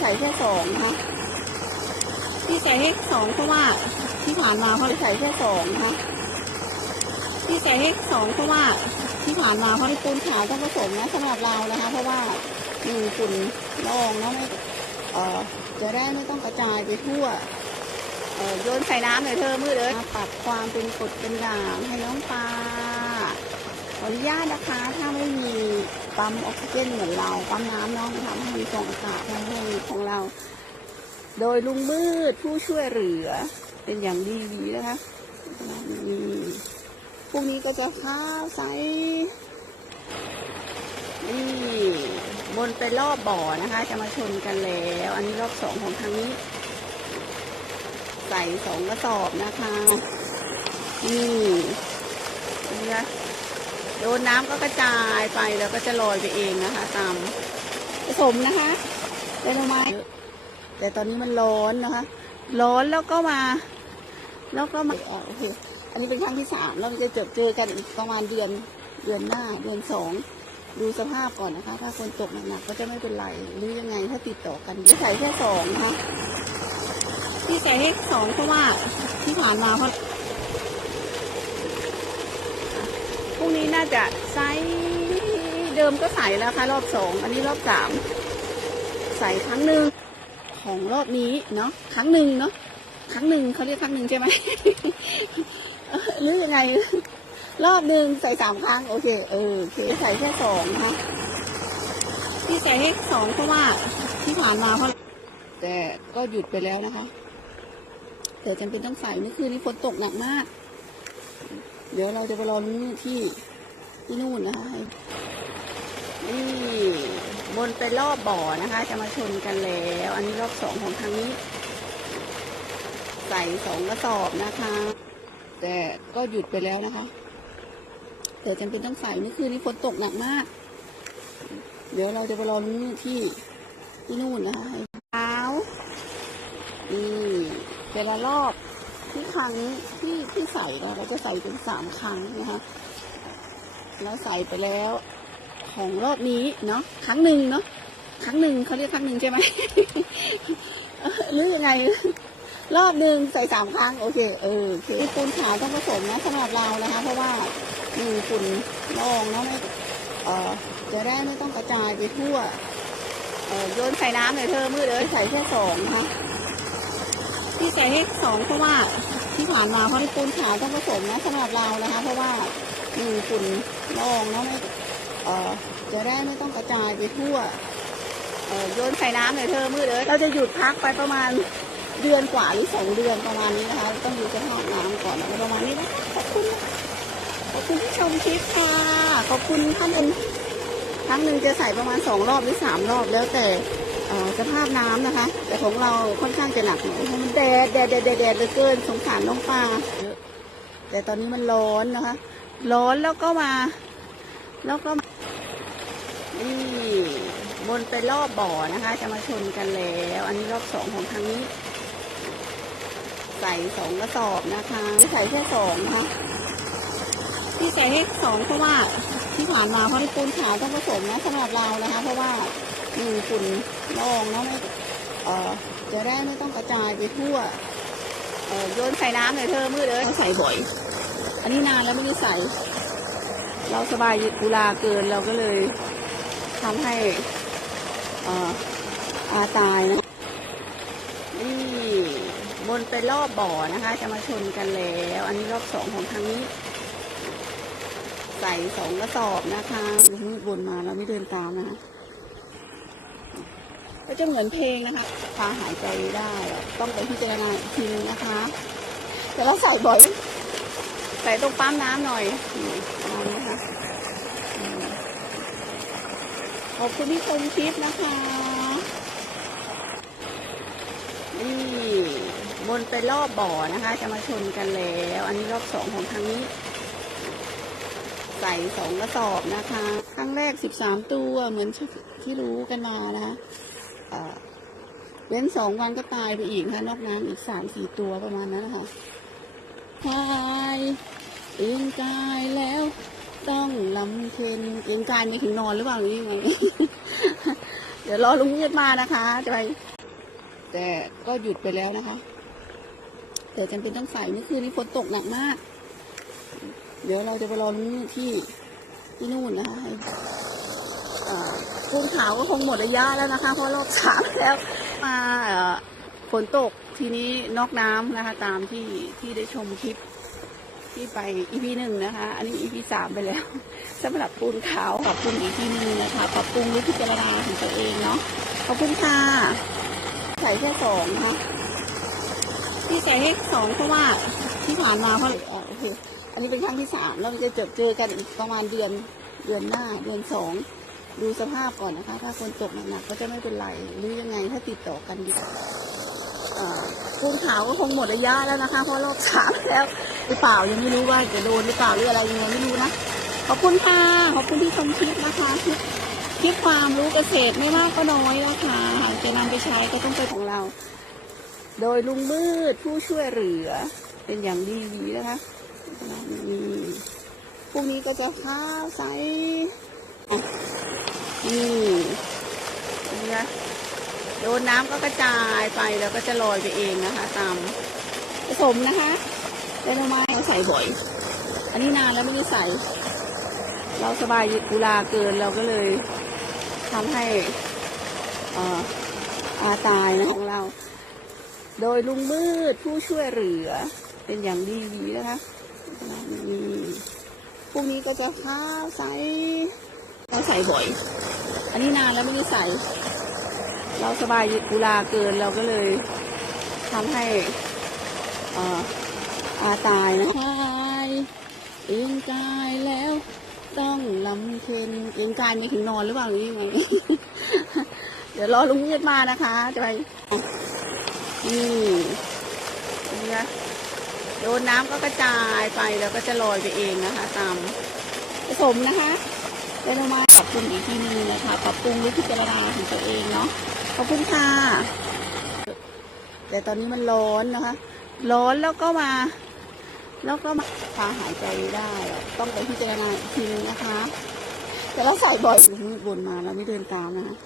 ใส่แค่สองนะคะที่ใส่ให้สองเพราะว่าที่ผ่านมาเขาใส่แค่สองนะคะที่ใส่ให้สองเพราะว่าที่ผ่านมาเขาได้ปูนขาวต้องผสมนะสำหรับเรานะคะ เพราะว่าหนึ่งฝุ่นละอองเนาะไม่เอ่อจะได้ไม่ต้องกระจายไปทั่วโยนใส่น้ำหน่อยเธอมือเลยมาปรับความเป็นกรดเป็นด่างให้น้องปลา ขออนุญาตนะคะ ถ้าไม่มีปั๊มออกซิเจนเหมือนเรา ปั๊มน้ำเน้องทำให้มีฟองอากาศทำให้ของเรา โดยลุงมืดผู้ช่วยเหลือ เป็นอย่างดีนะคะนี่พรุ่งนี้ก็จะข้าวใสนี่บนไปรอบบ่อนะคะ จะมาชนกันแล้ว อันนี้รอบสองของทางนี้ ใส่สองกระสอบนะคะนี่นี่นะ โดนน้ำก็กระจายไปแล้วก็จะลอยไปเองนะคะ ตามผสมนะคะเป็นไม้แต่ตอนนี้มันร้อนนะคะ ร้อนแล้วก็มา แล้วก็มาอะโอเคอันนี้เป็นครั้งที่สามเราจะเจอเจอกันอีกประมาณเดือนเดือนหน้าเดือนสองดูสภาพก่อนนะคะ ถ้าคนตกหนักๆก็จะไม่เป็นไรหรือยังไงถ้าติดต่อกันจะใส่แค่สองนะคะที่ใส่ให้สองเพราะว่าที่ผ่านมาเพราะพ รุ่งนี้น่าจะไซส์เดิมก็ใส่แล้วค่ะ รอบสองอันนี้รอบสามใส่ครั้งหนึ่งของรอบนี้เนาะครั้งหนึ่งเนาะครั้งหนึ่งเขาเรียกครั้งหนึ่งใช่ไหมหรือยังไง รอบหนึ่งใส่สามครั้ง โอเคเออโอเคใส่แค่สองนะคะที่ใส่ให้สองเพราะว่าที่ผ่านมาเพราะแต่ก็หยุดไปแล้วนะคะแต่จำเป็นต้องใส่เมื่อคืนนี้ฝนตกหนักมาก เดี๋ยวเราจะไปรอลุ้นที่ที่นู่นนะคะนี่บนไปรอบบ่อนะคะ จะมาชนกันแล้ว อันนี้รอบสองของทางนี้ ใส่สองกระสอบนะคะ แต่ก็หยุดไปแล้วนะคะแต่จำเป็นต้องใส่เมื่อคืนนี้ฝนตกหนักมาก เดี๋ยวเราจะไปรอลุ้นที่ที่นู่นนะคะเช้านี่แต่ละรอบ ที่ครั้งที่ที่ใส่นะเราจะใส่เป็นสามครั้งนะคะแล้วใส่ไปแล้วของรอบนี้เนาะครั้งหนึ่งเนาะครั้งหนึ่งเขาเรียกครั้งหนึ่งใช่ไหมหรือยังไง รอบหนึ่งใส่สามครั้ง โอเคเออโอเคปูนขาวต้องผสมนะสำหรับเรานะคะ เพราะว่าหนึ่งฝุ่นละองเนาะไม่เอ่อจะได้ไม่ต้องกระจายไปทั่วเออโยนใส่น้ำหน่อยเธอมือเลยใส่แค่สองนะคะ ที่ใส่ให้สองเพราะว่าที่ผ่านมาเขาได้ปูนขาวต้องผสมนะสำหรับเรานะคะ เพราะว่าหนึ่งฝุ่นลองเนาะไม่เอ่อจะได้ไม่ต้องกระจายไปทั่วเอ่อโยนใส่น้ำหน่อยเธอมือเลยเราจะหยุดพักไปประมาณเดือนกว่าหรือสองเดือนประมาณนี้นะคะ ต้องดูสภาพน้ำก่อนประมาณนี้นะคะขอบคุณขอบคุณที่ชมคลิปค่ะ ขอบคุณท่านอื่นครั้งหนึ่งจะใส่ประมาณสองรอบหรือสามรอบแล้วแต่ สภาพน้ำนะคะ แต่ของเราค่อนข้างจะหนักหน่อยมันแดดแดดแดดแดดแดดเหลือเกินสงสารน้องปลาแต่ตอนนี้มันร้อนนะคะ ร้อนแล้วก็มา แล้วก็นี่บนไปรอบบ่อนะคะ จะมาชนกันแล้ว อันนี้รอบสองของทางนี้ ใส่สองกระสอบนะคะใส่แค่สองนะคะที่ใส่ให้สองเพราะว่าที่ผ่านมาเขาปูนขาวต้องผสมนะสำหรับเรานะคะ เพราะว่า หนึ่งฝุ่นละอองเนาะไม่เอ่อจะได้ไม่ต้องกระจายไปทั่วเอ่อโยนใส่น้ำหน่อยเธอมือเลยใส่บ่อย อันนี้นานแล้วไม่ได้ใส่ เราสบายกุลาเกินเราก็เลยทำให้เอ่ออาตายนะนี่บนไปรอบบ่อนะคะ จะมาชนกันแล้ว อันนี้รอบสองของทางนี้ ใส่สองกระสอบนะคะมืดบนมาเราไม่เดินตามนะคะ ก็จะเหมือนเพลงนะคะพาหายใจได้ ต้องไปพิจารณาอีกทีนึงนะคะแต่เราใส่บ่อย ใส่ตรงปั๊มน้ำหน่อยนี่ประมาณนี้นะคะขอบคุณที่ชมคลิปนะคะนี่บนไปรอบบ่อนะคะ จะมาชนกันแล้ว อันนี้รอบสองของทางนี้ ใส่สองกระสอบนะคะ ครั้งแรกสิบสามตัวเหมือนที่รู้กันมานะคะ เว้นสองวันก็ตายไปอีกนะคะนอกนั้นอีกสามสี่ตัวประมาณนั้นนะคะพายเองกายแล้ว ต้องลำเค็นเองกายไม่ถึงนอนหรือเปล่าหรือยังไงเดี๋ยวรอลุงมืดมานะคะจะไปแต่ก็หยุดไปแล้วนะคะแต่จำเป็นต้องใส่เมื่อคืนนี้ฝนตกหนักมาก เดี๋ยวเราจะไปรอลุงที่ที่นู่นนะคะ ปูนขาวก็คงหมดระยะแล้วนะคะ เพราะรอบสามแล้วมาฝนตกทีนี้นอกน้ำนะคะ ตามที่ที่ได้ชมคลิปที่ไปอีพีหนึ่งนะคะ อันนี้อีพีสามไปแล้วสำหรับปูนขาวขอบคุณอีกทีหนึ่งนะคะปรับปรุงหรือพิจารณาของตัวเองเนาะขอบคุณค่ะใส่แค่สองนะคะที่ใส่ให้สองเพราะว่าที่ผ่านมาเพราะอ่อโอเคอันนี้เป็นครั้งที่สามเราจะเจอเจอกันอีกประมาณเดือนเดือนหน้าเดือนสอง ดูสภาพก่อนนะคะ ถ้าฝนตกหนักๆก็จะไม่เป็นไร หรือยังไงถ้าติดต่อกันดีกว่าเอ่อปูนขาวก็คงหมดระยะแล้วนะคะ เพราะรอบสามแล้วหรือเปล่ายังไม่รู้ว่าจะโดนหรือเปล่าหรืออะไรยังไงไม่รู้นะ ขอบคุณค่ะ ขอบคุณที่ชมคลิปนะคะคลิปคลิปความรู้เกษตรไม่มากก็น้อยนะคะหากจะนำไปใช้ก็ต้องเป็นของเรา โดยลุงมืดผู้ช่วยเหลือ เป็นอย่างดีนะคะนี่พรุ่งนี้ก็จะข้าวใส นี่นี่นะโดนน้ำก็กระจายไปแล้วก็จะลอยไปเองนะคะ ตามผสมนะคะได้รู้ไมเราใส่บ่อย อันนี้นานแล้วไม่ได้ใส่ เราสบายกุลาเกินเราก็เลยทำให้อาตายนะของเรา โดยลุงมืดผู้ช่วยเหลือ เป็นอย่างดีนะคะพรุ่งนี้ก็จะข้าวใส เราใส่บ่อย อันนี้นานแล้วไม่ได้ใส่ เราสบายกุลาเกินเราก็เลยทำให้อาตายนะตายเอียงกายแล้ว ต้องลำเค็นเอียงกายไม่ถึงนอนหรือเปล่าหรือยังไง เดี๋ยวรอลุงมืดมานะคะจะไปนี่นี่นะโดนน้ำก็กระจายไปแล้วก็จะลอยไปเองนะคะ ตามผสมนะคะ ได้รู้ไหมขอบคุณอีกทีนึงนะคะปรับปรุงหรือพิจารณาของตัวเองเนาะขอบคุณค่ะแต่ตอนนี้มันร้อนนะคะ ร้อนแล้วก็มา แล้วก็มาพาหายใจได้ ต้องไปพิจารณาอีกทีนึงนะคะ แต่เราใส่บ่อยมืดบนมาแล้วไม่เดินตามนะคะ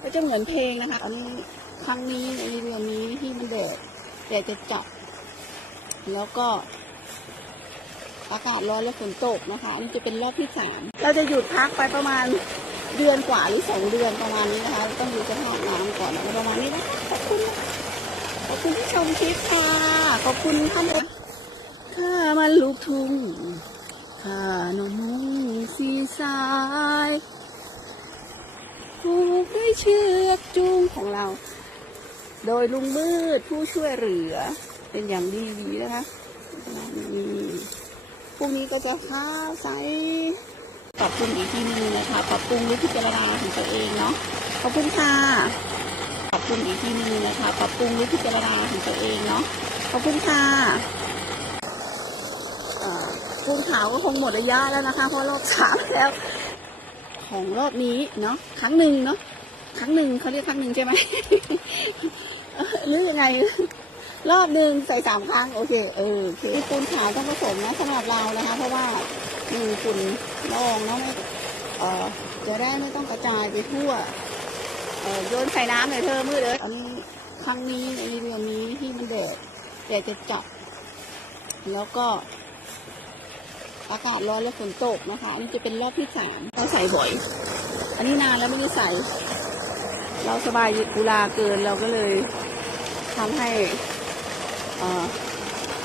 ก็จะเหมือนเพลงนะคะอันครั้งนี้ในเดือนนี้ที่มันแดดแดดจะจับ แล้วก็ อากาศร้อนและฝนตกนะคะอันนี้จะเป็นรอบที่สามเราจะหยุดพักไปประมาณเดือนกว่าหรือสองเดือนประมาณนี้นะคะต้องดูสภาพน้ำก่อนประมาณนี้นะคะขอบคุณขอบคุณที่ชมคลิปค่ะ ขอบคุณท่านด้วยข้ามันลูกทุ่งข้านมมุงสีสายผูกด้วยเชือกจูงของเรา โดยลุงมืดผู้ช่วยเหลือเป็นอย่างดีนะคะนี่พรุ่งนี้ ก็จะข้าวใสขอบคุณอีกทีนึงนะคะ ปรับปรุงหรือพิจารณาของตัวเองเนาะ ขอบคุณค่ะขอบคุณอีกทีนึงนะคะ ปรับปรุงหรือพิจารณาของตัวเองเนาะ ขอบคุณค่ะเอ่อปูนขาวก็คงหมดระยะแล้วนะคะ เพราะรอบสามแล้ว ของรอบนี้เนาะ ครั้งหนึ่งเนาะ ครั้งหนึ่งเขาเรียกครั้งหนึ่งใช่ไหมหรือยังไง รอบหนึ่งใส่สามครั้ง โอเคเออโอเคปูนขาวต้องผสมนะสำหรับเรานะคะ เพราะว่าหนึ่งฝุ่นละอองเนาะไม่เอ่อจะได้ไม่ต้องกระจายไปทั่วเออโยนใส่น้ำหน่อยเธอมืดเลยอันครั้งนี้ในเดือนนี้ที่มันแดดแดดจะจับ แล้วก็อากาศร้อนและฝนตกนะคะ อันนี้จะเป็นรอบที่สามเราใส่บ่อย อันนี้นานแล้วไม่ได้ใส่ เราสบายกุลาเกินเราก็เลยทำให้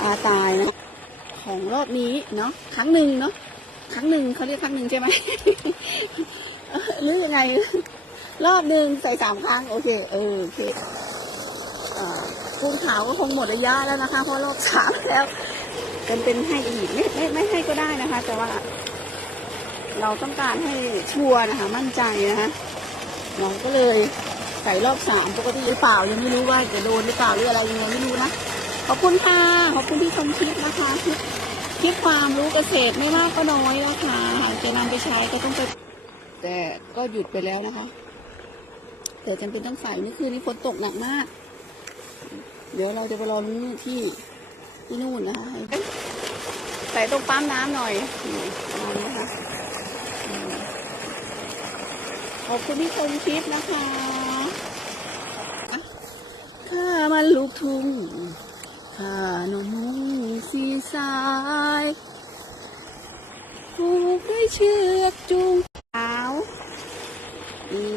อาตายนะของรอบนี้เนาะครั้งหนึ่งเนาะครั้งหนึ่งเขาเรียกครั้งหนึ่งใช่ไหมหรือยังไง รอบหนึ่งใส่สามครั้ง โอเคเออโอเคเอ่อปูนขาวก็คงหมดระยะแล้วนะคะ เพราะรอบสามแล้วเป็นเป็นให้อีกไม่ไม่ไม่ให้ก็ได้นะคะ แต่ว่า เราต้องการให้ชัวร์นะคะ มั่นใจนะคะเราก็เลยใส่รอบสามปกติหรือเปล่ายังไม่รู้ว่าจะโดนหรือเปล่าหรืออะไรยังไงไม่รู้นะ ขอบคุณค่ะขอบคุณที่ชมคลิปนะคะคลิปคลิปความรู้เกษตรไม่มากก็น้อยนะคะหากจะนำไปใช้ก็ต้องไปแต่ก็หยุดไปแล้วนะคะแต่จำเป็นต้องใส่เมื่อคืนนี้ฝนตกหนักมาก เดี๋ยวเราจะไปรอลุงที่ที่นู่นนะคะใส่ตรงปั๊มน้ำหน่อยประมาณนี้นะคะขอบคุณที่ชมคลิปนะคะอะข้ามันลูกทุ่ง ข้านมมุงสีสายผูกด้วยเชือกจูงเท้านี่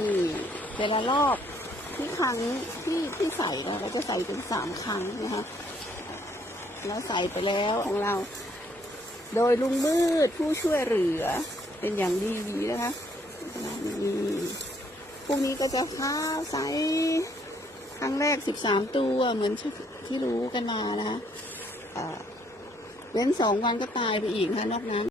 แต่ละรอบที่ครั้งที่ที่ใส่เราเราจะใส่เป็นสามครั้งนะคะแล้วใส่ไปแล้วของเรา โดยลุงมืดผู้ช่วยเหลือ เป็นอย่างดีนะคะพรุ่งนี้ก็จะข้าวใส ครั้งแรกสิบสามตัวเหมือนที่รู้กันมานะคะเว้นสองวันก็ตายไปอีกนะคะนอกนั้น